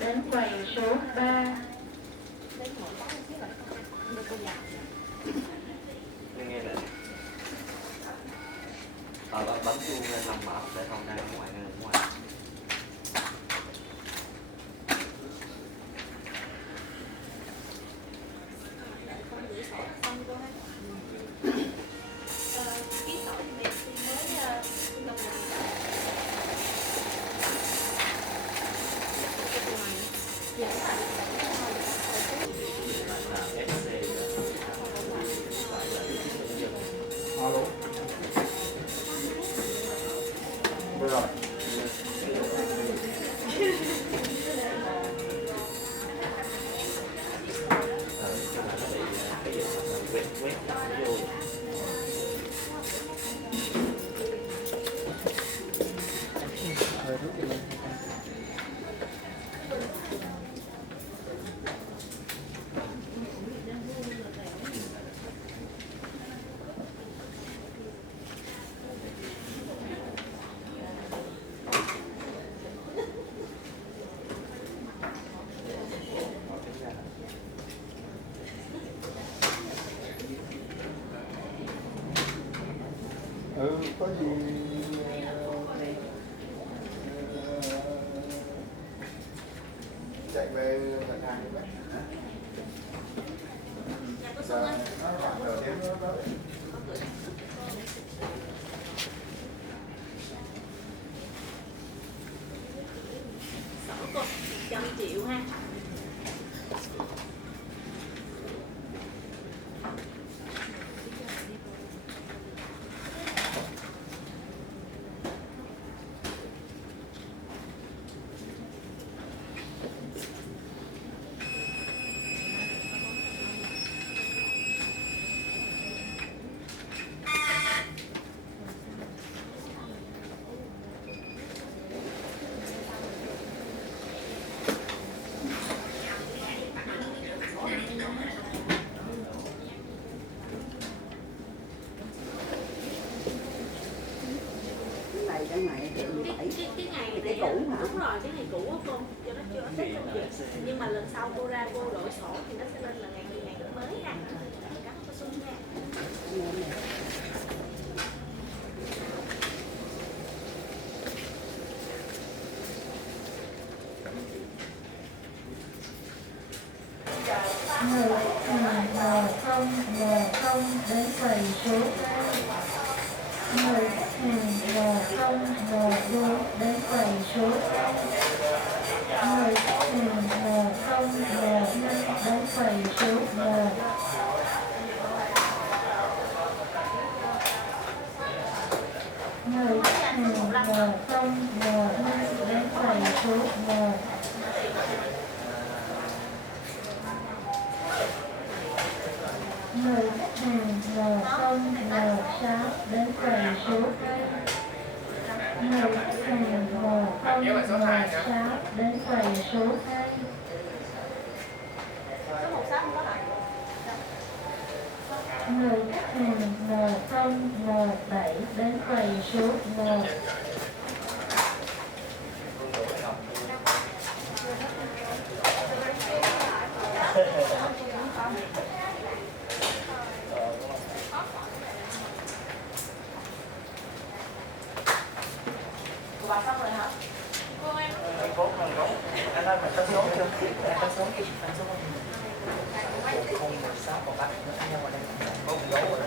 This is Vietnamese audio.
đến quầy số 3. Nghe này. Bấm chuông lên 5 mở để không ra ở ngoài, ở ngoài. Alo. Rồi. Có gì chạy về ngân hàng đi bác. Dạ, nó khoảng nửa tiếng nữa đó. Cột 100 triệu ha. Cái ngày cái ngày này cũ hả? Đúng rồi, cái ngày cũ á cô, cho nó chưa update công việc. Nhưng mà lần sau cô ra cô đổi sổ thì nó sẽ lên là ngày mới ha. Cảm ơn cô Xuân nha. Người khách hàng N0 đến quầy số 2. Người khách hàng N0 đến quầy số 2. Người khách hàng N0 đến quầy số 1. Người khách hàng N0 đến quầy số 1. Người khách hàng N0N6 đến quầy số 2. Người khách hàng N0N6 đến quầy số 2. Người khách hàng N0N7 đến quầy số 1. Bà xong rồi hả? Cô em. Anh ơi, mình có số chưa? Anh có số gì? Anh số không? 016 còn bắt. Anh nhau vào đây. Có một dấu rồi.